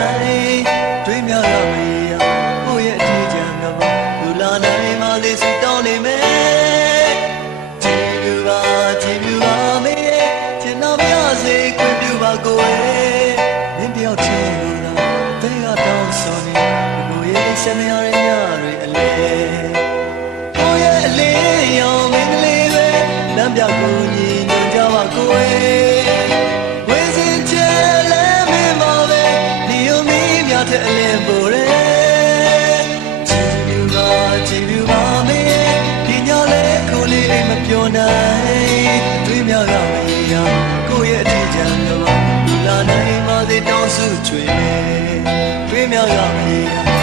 နိုင်တွေးမြောက်ရမေးရကိုယ့်ရဲ့အထီးကျန်ကဘာလူလာနိုင်မှလေးစတောင်းနေမယ်ကြည်ပြူပါမေးချင်တော့ပြစေခွင့်ပြုပါကိုယ်မင်းတယောက်ချင်းလို့တဲ့ကတောင်းဆိုနေကိုယ့်ရဲ့ဆက်မရတဲ့ညတွေအလဲကိုယ့်ရဲ့အလေးရောမင်းကလေးပဲလမ်းပြကိုညီညွတ်ကြပါကိုယ်ဝေစင်ချဲလဲမင်းပါပဲဒီယုံမီးများတဲ့အလင်းပေါ်ရဲကြည်ပြူပါမေးဒီညလဲကိုလေးအိမ်မပြောနိုင်တွေးမြောက်ရမေးရကိုယ့်ရဲ့အထီးကျန်တော့လူလာနိုင်မှသိတောင်းစုချွေတွေးမြောက်ရမေး